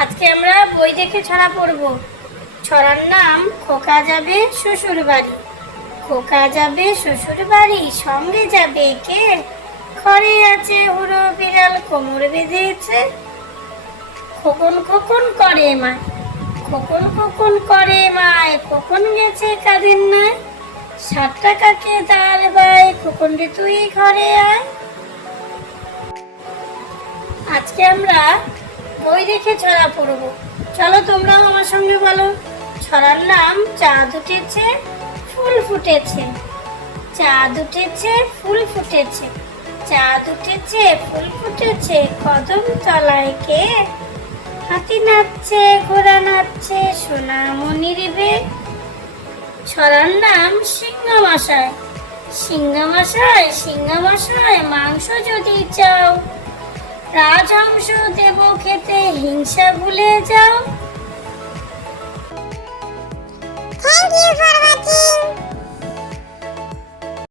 আজকে আমরা বই দেখে ছড়া পড়ব। ছড়ার নাম খোকা যাবে শ্বশুর বাড়ি। খোকা যাবে শ্বশুর বাড়ি, সঙ্গে যাবে কে? ঘরে আছে হুড়ো বিড়াল, কোমর বেঁধেছে। খোকন খোকন করে মা খোকন খোকন করে মায়। খোকন গেছে কাদের নাই ষাট টাকাকে দাঁড় বাই খোকন রে তুই ঘরে আয়। আজকে আমরা বই দেখে ছড়া পড়ব। চলো তোমরাও আমার সঙ্গে বলো। ছড়ার নাম চাঁদ উঠেছে ফুল ফুটেছে। চাঁদ উঠেছে ফুল ফুটেছে। চাঁদ উঠেছে ফুল ফুটেছে, কদম তলায় কে? হাতি নাচছে, ঘোড়া নাচছে সোনা মনির বে ছড়ার নাম সিংহমশাই। সিংহমশাই সিংহমশাই, মাংস যদি চাও। রাজহংস দেব খেতে হিংসা ভুলে যাও।